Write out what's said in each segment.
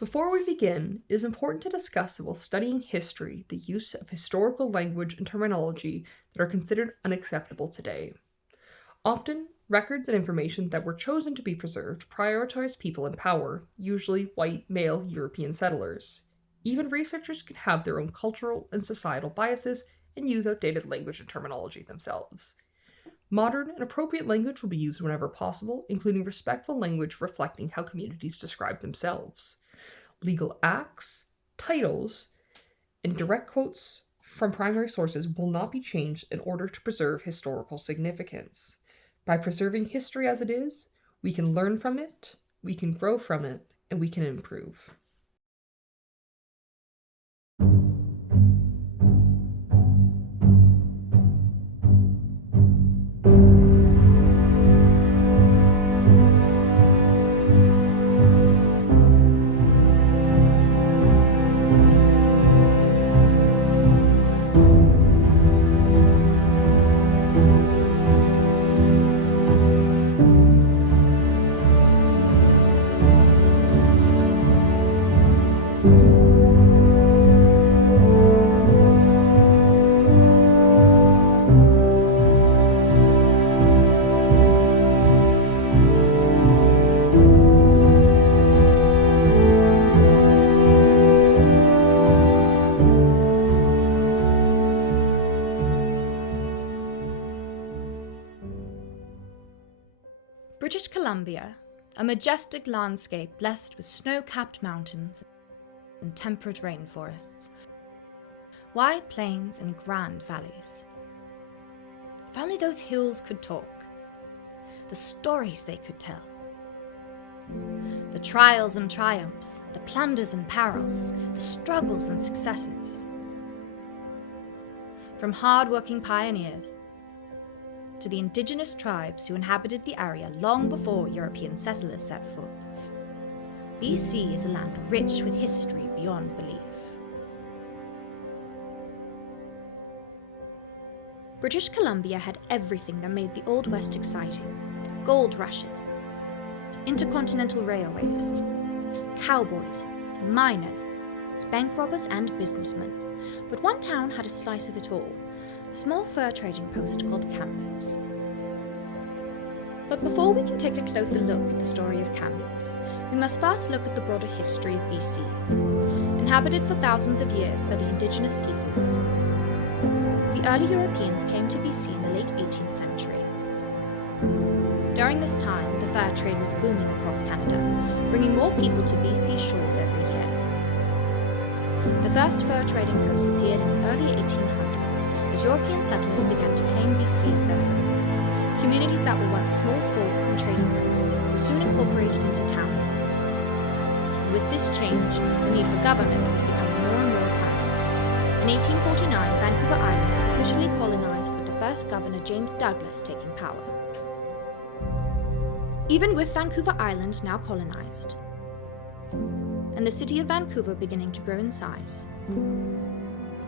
Before we begin, it is important to discuss that while studying history, the use of historical language and terminology that are considered unacceptable today. Often, records and information that were chosen to be preserved prioritize people in power, usually white, male European settlers. Even researchers can have their own cultural and societal biases and use outdated language and terminology themselves. Modern and appropriate language will be used whenever possible, including respectful language reflecting how communities describe themselves. Legal acts, titles, and direct quotes from primary sources will not be changed in order to preserve historical significance. By preserving history as it is, we can learn from it, we can grow from it, and we can improve. British Columbia, a majestic landscape blessed with snow-capped mountains and temperate rainforests, wide plains and grand valleys. If only those hills could talk, the stories they could tell. The trials and triumphs, the plunders and perils, the struggles and successes. From hard-working pioneers to the indigenous tribes who inhabited the area long before European settlers set foot, BC is a land rich with history beyond belief. British Columbia had everything that made the Old West exciting: gold rushes, intercontinental railways, cowboys, miners, bank robbers and businessmen. But one town had a slice of it all: a small fur trading post called Kamloops. But before we can take a closer look at the story of Kamloops, we must first look at the broader history of BC, inhabited for thousands of years by the indigenous peoples. The early Europeans came to BC in the late 18th century. During this time, the fur trade was booming across Canada, bringing more people to BC shores every year. The first fur trading posts appeared in the early 1800s as European settlers began to claim BC as their home. Communities that were once small forts and trading posts were soon incorporated into towns. With this change, the need for government was becoming more and more apparent. In 1849, Vancouver Island was officially colonised, with the first governor, James Douglas, taking power. Even with Vancouver Island now colonised, and the city of Vancouver beginning to grow in size,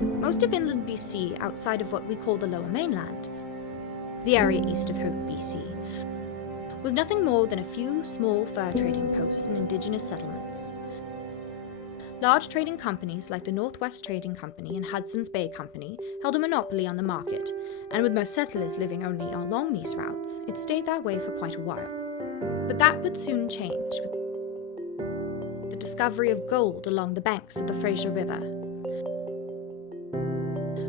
most of inland BC, outside of what we call the Lower Mainland, the area east of Hope, BC, was nothing more than a few small fur trading posts and indigenous settlements. Large trading companies like the Northwest Trading Company and Hudson's Bay Company held a monopoly on the market, and with most settlers living only along these routes, it stayed that way for quite a while. But that would soon change with the discovery of gold along the banks of the Fraser River.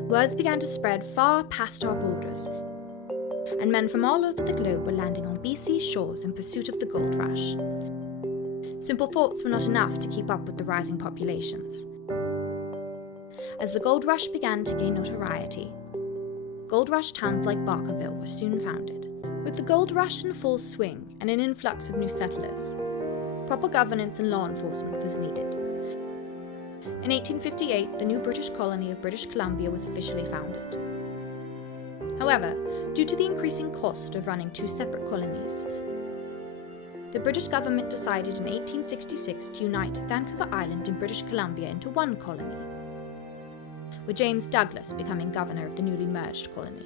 Words began to spread far past our borders, and men from all over the globe were landing on BC shores in pursuit of the gold rush. Simple forts were not enough to keep up with the rising populations. As the gold rush began to gain notoriety, gold rush towns like Barkerville were soon founded. With the gold rush in full swing and an influx of new settlers, proper governance and law enforcement was needed. In 1858, the new British colony of British Columbia was officially founded. However, due to the increasing cost of running two separate colonies, the British government decided in 1866 to unite Vancouver Island and British Columbia into one colony, with James Douglas becoming governor of the newly merged colony.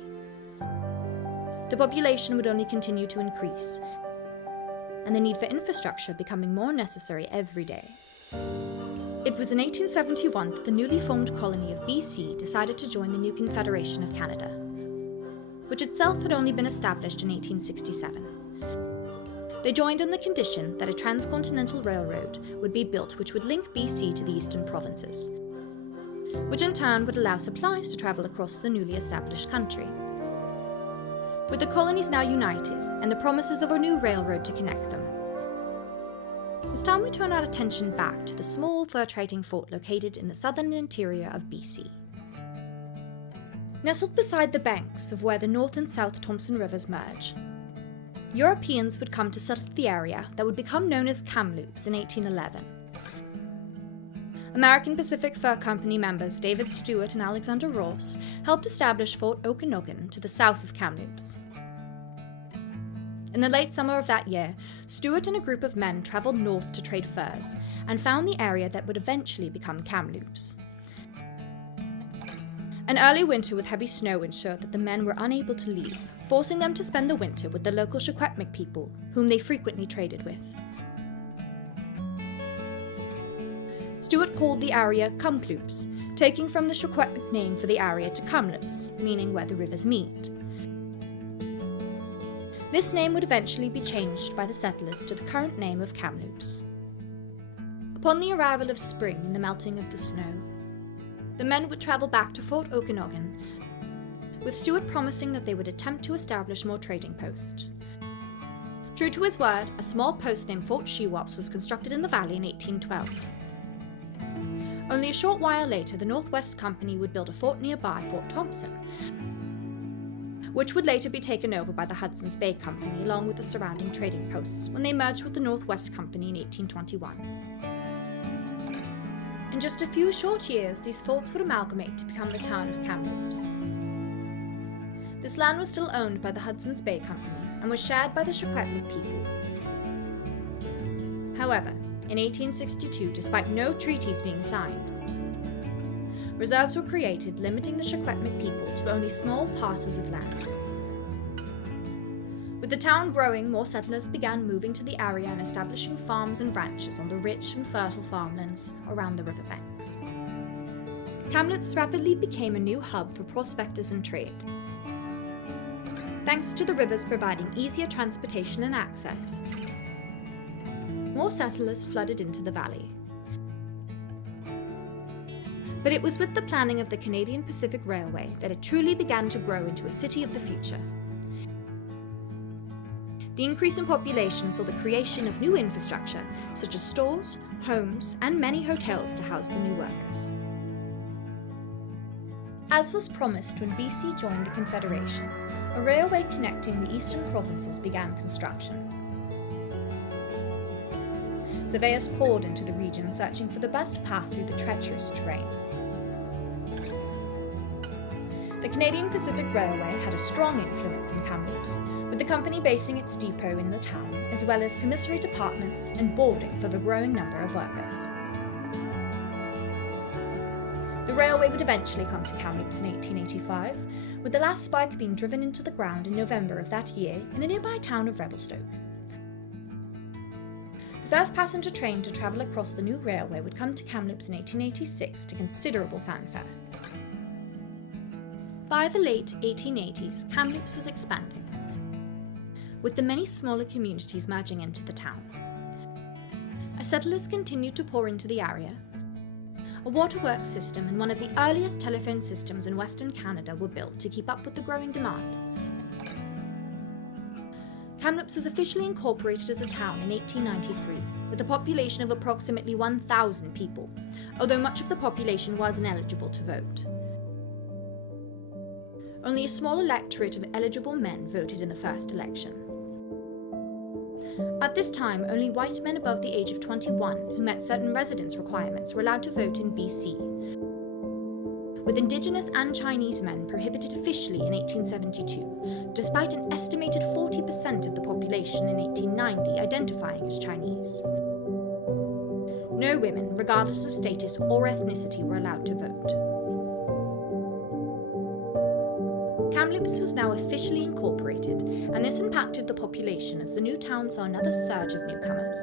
The population would only continue to increase, and the need for infrastructure becoming more necessary every day. It was in 1871 that the newly formed colony of BC decided to join the new Confederation of Canada, which itself had only been established in 1867. They joined on the condition that a transcontinental railroad would be built which would link BC to the eastern provinces, which in turn would allow supplies to travel across the newly established country. With the colonies now united and the promises of a new railroad to connect them, it's time we turn our attention back to the small fur-trading fort located in the southern interior of BC. Nestled beside the banks of where the North and South Thompson rivers merge, Europeans would come to settle the area that would become known as Kamloops in 1811. American Pacific Fur Company members David Stewart and Alexander Ross helped establish Fort Okanogan to the south of Kamloops. In the late summer of that year, Stewart and a group of men travelled north to trade furs and found the area that would eventually become Kamloops. An early winter with heavy snow ensured that the men were unable to leave, forcing them to spend the winter with the local Secwepemc people, whom they frequently traded with. Stewart called the area Kamloops, taking from the Secwepemc name for the area to Kamloops, meaning where the rivers meet. This name would eventually be changed by the settlers to the current name of Kamloops. Upon the arrival of spring and the melting of the snow, the men would travel back to Fort Okanogan, with Stewart promising that they would attempt to establish more trading posts. True to his word, a small post named Fort Shewaps was constructed in the valley in 1812. Only a short while later, the Northwest Company would build a fort nearby, Fort Thompson, which would later be taken over by the Hudson's Bay Company along with the surrounding trading posts when they merged with the Northwest Company in 1821. In just a few short years, these forts would amalgamate to become the town of Kamloops. This land was still owned by the Hudson's Bay Company and was shared by the Secwepemc people. However, in 1862, despite no treaties being signed, reserves were created limiting the Secwepemc people to only small parcels of land. With the town growing, more settlers began moving to the area and establishing farms and ranches on the rich and fertile farmlands around the riverbanks. Kamloops rapidly became a new hub for prospectors and trade, thanks to the rivers providing easier transportation and access. More settlers flooded into the valley. But it was with the planning of the Canadian Pacific Railway that it truly began to grow into a city of the future. The increase in population saw the creation of new infrastructure, such as stores, homes, and many hotels to house the new workers. As was promised when BC joined the Confederation, a railway connecting the eastern provinces began construction. Surveyors poured into the region searching for the best path through the treacherous terrain. The Canadian Pacific Railway had a strong influence in Kamloops, with the company basing its depot in the town, as well as commissary departments and boarding for the growing number of workers. The railway would eventually come to Kamloops in 1885, with the last spike being driven into the ground in November of that year in a nearby town of Revelstoke. The first passenger train to travel across the new railway would come to Kamloops in 1886 to considerable fanfare. By the late 1880s, Kamloops was expanding, with the many smaller communities merging into the town. As settlers continued to pour into the area, a waterworks system and one of the earliest telephone systems in Western Canada were built to keep up with the growing demand. Kamloops was officially incorporated as a town in 1893, with a population of approximately 1,000 people, although much of the population was ineligible to vote. Only a small electorate of eligible men voted in the first election. At this time, only white men above the age of 21 who met certain residence requirements were allowed to vote in BC, with Indigenous and Chinese men prohibited officially in 1872, despite an estimated 40% of the population in 1890 identifying as Chinese. No women, regardless of status or ethnicity, were allowed to vote. Kamloops was now officially incorporated, and this impacted the population as the new town saw another surge of newcomers.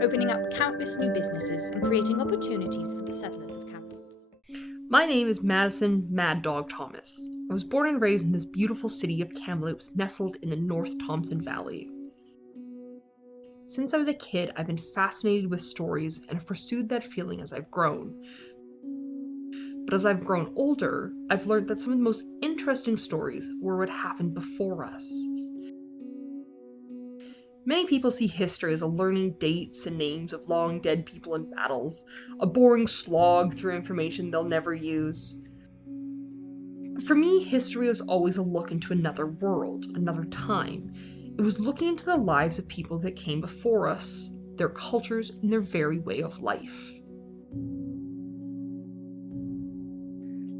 opening up countless new businesses and creating opportunities for the settlers of Kamloops. My name is Madison Maddog Thomas. I was born and raised in this beautiful city of Kamloops, nestled in the North Thompson Valley. Since I was a kid, I've been fascinated with stories and have pursued that feeling as I've grown. But as I've grown older, I've learned that some of the most interesting stories were what happened before us. Many people see history as a learning dates and names of long dead people in battles, a boring slog through information they'll never use. But for me, history was always a look into another world, another time. It was looking into the lives of people that came before us, their cultures, and their very way of life.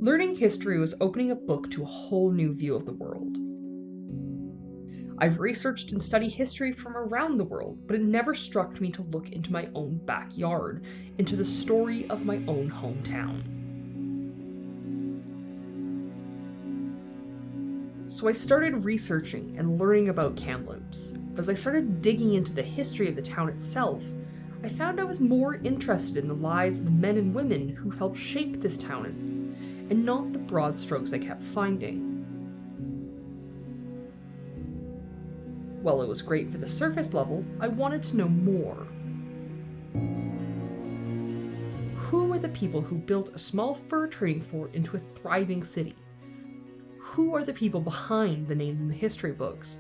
Learning history was opening a book to a whole new view of the world. I've researched and studied history from around the world, but it never struck me to look into my own backyard, into the story of my own hometown. So I started researching and learning about Kamloops. As I started digging into the history of the town itself, I found I was more interested in the lives of the men and women who helped shape this town, and not the broad strokes I kept finding. While it was great for the surface level, I wanted to know more. Who were the people who built a small fur trading fort into a thriving city? Who are the people behind the names in the history books?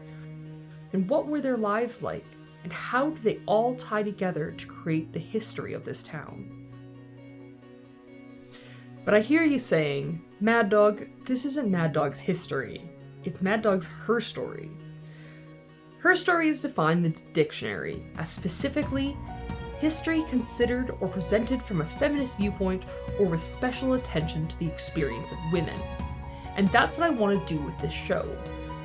And what were their lives like? And how did they all tie together to create the history of this town? But I hear you saying, Maddog, this isn't Maddog's history. It's Maddog's Herstory. Herstory is defined in the dictionary as specifically history considered or presented from a feminist viewpoint or with special attention to the experience of women. And that's what I want to do with this show,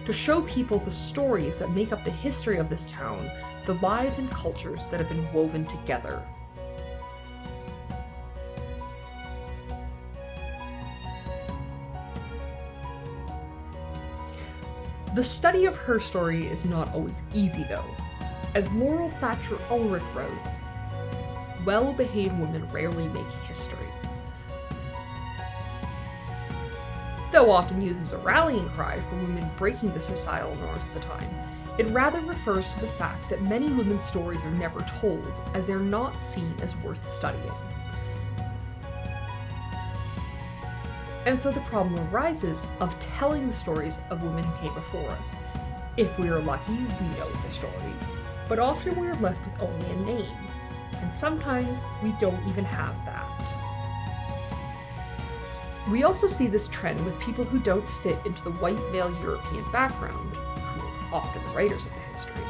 to show people the stories that make up the history of this town, the lives and cultures that have been woven together. The study of Herstory is not always easy though. As Laurel Thatcher Ulrich wrote, well-behaved women rarely make history. Though often used as a rallying cry for women breaking the societal norms of the time, it rather refers to the fact that many women's stories are never told, as they're not seen as worth studying. And so the problem arises of telling the stories of women who came before us. If we are lucky, we know the story, but often we are left with only a name, and sometimes we don't even have that. We also see this trend with people who don't fit into the white male European background, who are often the writers of the history.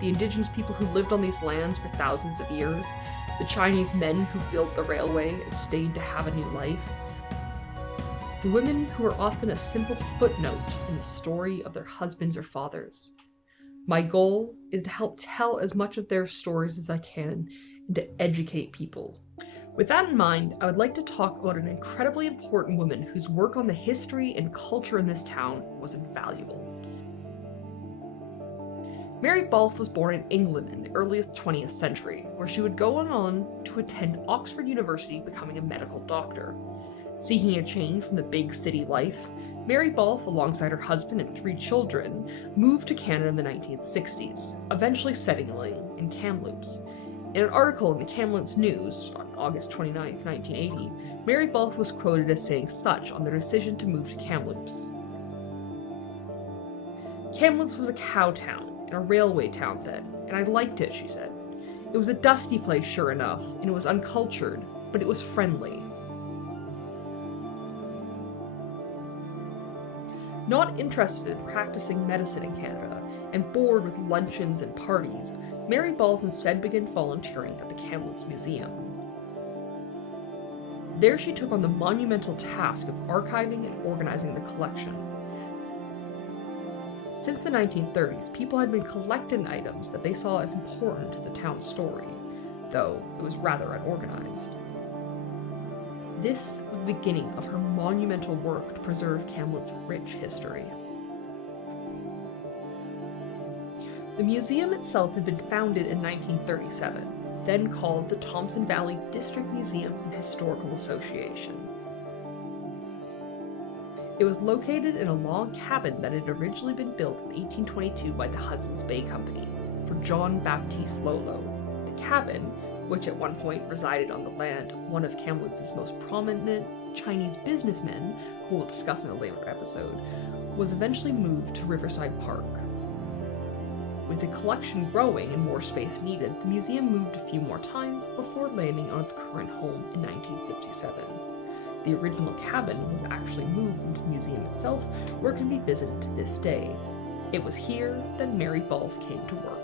The indigenous people who lived on these lands for thousands of years, the Chinese men who built the railway and stayed to have a new life, the women who are often a simple footnote in the story of their husbands or fathers. My goal is to help tell as much of their stories as I can and to educate people. With that in mind, I would like to talk about an incredibly important woman whose work on the history and culture in this town was invaluable. Mary Balfe was born in England in the early 20th century, where she would go on to attend Oxford University, becoming a medical doctor. Seeking a change from the big city life, Mary Balfe, alongside her husband and 3 children, moved to Canada in the 1960s, eventually settling in Kamloops. In an article in the Kamloops News on August 29, 1980, Mary Balfe was quoted as saying such on their decision to move to Kamloops. Kamloops was a cow town and a railway town then, and I liked it, she said. It was a dusty place, sure enough, and it was uncultured, but it was friendly. Not interested in practicing medicine in Canada, and bored with luncheons and parties, Mary Balfe instead began volunteering at the Kamloops Museum. There she took on the monumental task of archiving and organizing the collection. Since the 1930s, people had been collecting items that they saw as important to the town's story, though it was rather unorganized. This was the beginning of her monumental work to preserve Kamloops' rich history. The museum itself had been founded in 1937, then called the Thompson Valley District Museum and Historical Association. It was located in a log cabin that had originally been built in 1822 by the Hudson's Bay Company for John Baptiste Lolo. The cabin, which at one point resided on the land of one of Kamloops' most prominent Chinese businessmen, who we'll discuss in a later episode, was eventually moved to Riverside Park. With the collection growing and more space needed, the museum moved a few more times before landing on its current home in 1957. The original cabin was actually moved into the museum itself, where it can be visited to this day. It was here that Mary Balfe came to work.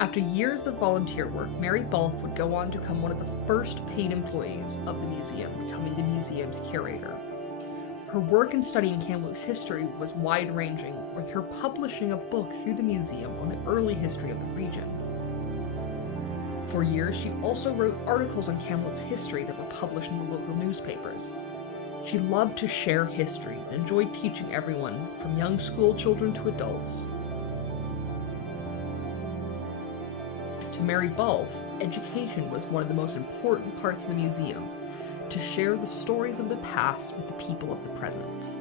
After years of volunteer work, Mary Balfe would go on to become one of the first paid employees of the museum, becoming the museum's curator. Her work in studying Kamloops history was wide-ranging, with her publishing a book through the museum on the early history of the region. For years, she also wrote articles on Kamloops history that were published in the local newspapers. She loved to share history and enjoyed teaching everyone, from young school children to adults. To Mary Balfe, education was one of the most important parts of the museum, to share the stories of the past with the people of the present.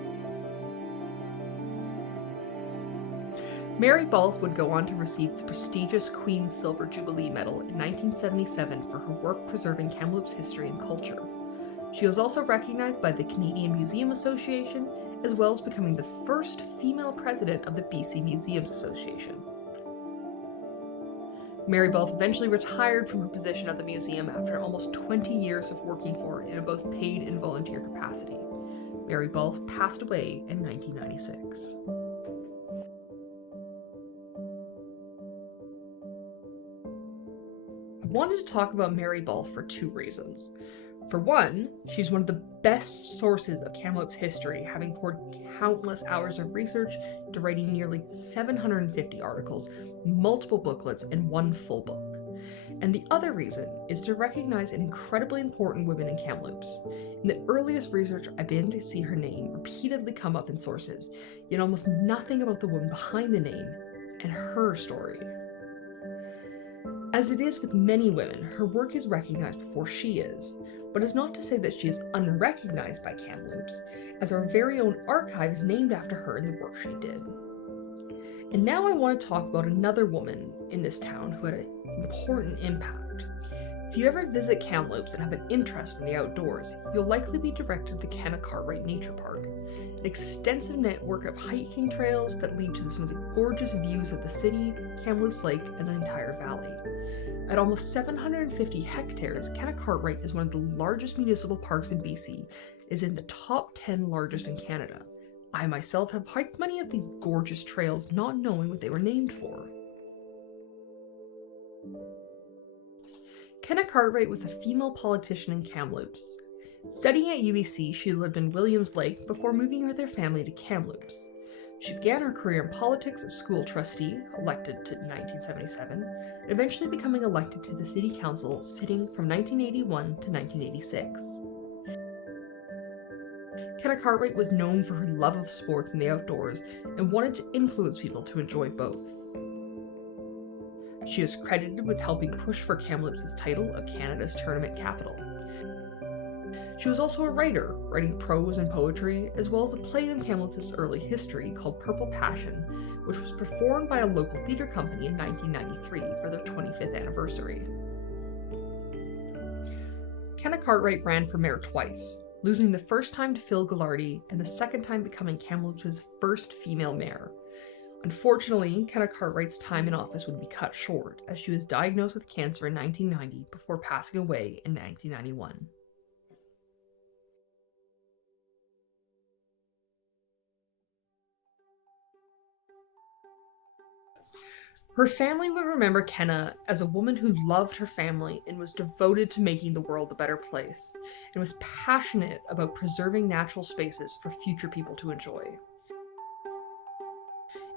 Mary Balfe would go on to receive the prestigious Queen's Silver Jubilee Medal in 1977 for her work preserving Kamloops history and culture. She was also recognized by the Canadian Museum Association, as well as becoming the first female president of the BC Museums Association. Mary Balfe eventually retired from her position at the museum after almost 20 years of working for it in a both paid and volunteer capacity. Mary Balfe passed away in 1996. I wanted to talk about Mary Balfe for two reasons. For one, she's one of the best sources of Kamloops history, having poured countless hours of research into writing nearly 750 articles, multiple booklets, and one full book. And the other reason is to recognize an incredibly important woman in Kamloops. In the earliest research, I've been to see her name repeatedly come up in sources, yet almost nothing about the woman behind the name and her story. As it is with many women, her work is recognized before she is, but it's not to say that she is unrecognized by Kamloops, as our very own archive is named after her and the work she did. And now I want to talk about another woman in this town who had an important impact. If you ever visit Kamloops and have an interest in the outdoors, you'll likely be directed to the Kenna Cartwright Nature Park, an extensive network of hiking trails that lead to some of the gorgeous views of the city, Kamloops Lake, and the entire valley. At almost 750 hectares, Kenna Cartwright is one of the largest municipal parks in BC, is in the top 10 largest in Canada. I myself have hiked many of these gorgeous trails not knowing what they were named for. Kenna Cartwright was a female politician in Kamloops. Studying at UBC, she lived in Williams Lake before moving with her family to Kamloops. She began her career in politics as school trustee, elected to 1977, and eventually becoming elected to the city council, sitting from 1981 to 1986. Kenna Cartwright was known for her love of sports and the outdoors, and wanted to influence people to enjoy both. She is credited with helping push for Kamloops' title of Canada's tournament capital. She was also a writer, writing prose and poetry, as well as a play on Kamloops' early history called Purple Passion, which was performed by a local theatre company in 1993 for their 25th anniversary. Kenna Cartwright ran for mayor twice, losing the first time to Phil Ghilardi and the second time becoming Kamloops' first female mayor. Unfortunately, Kenna Cartwright's time in office would be cut short, as she was diagnosed with cancer in 1990 before passing away in 1991. Her family would remember Kenna as a woman who loved her family and was devoted to making the world a better place, and was passionate about preserving natural spaces for future people to enjoy.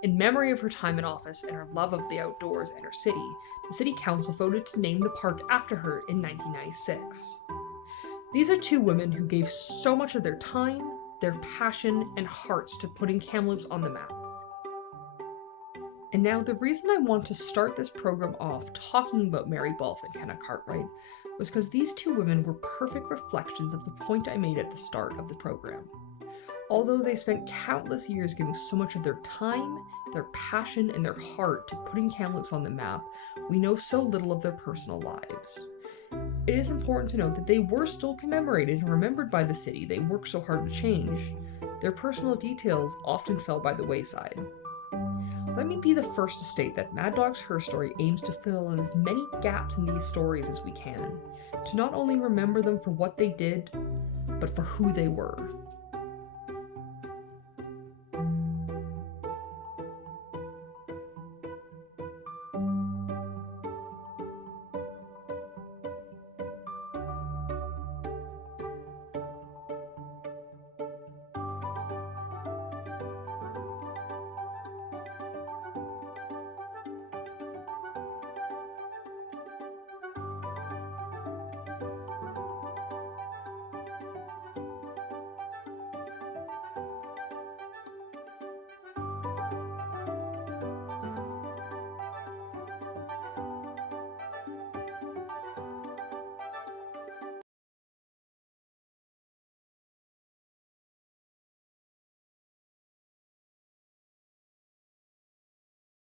In memory of her time in office and her love of the outdoors and her city, the City Council voted to name the park after her in 1996. These are two women who gave so much of their time, their passion and hearts to putting Kamloops on the map. And now the reason I want to start this program off talking about Mary Balfe and Kenna Cartwright was because these two women were perfect reflections of the point I made at the start of the program. Although they spent countless years giving so much of their time, their passion, and their heart to putting Kamloops on the map, we know so little of their personal lives. It is important to note that they were still commemorated and remembered by the city they worked so hard to change. Their personal details often fell by the wayside. Let me be the first to state that Maddog's Herstory aims to fill in as many gaps in these stories as we can, to not only remember them for what they did, but for who they were.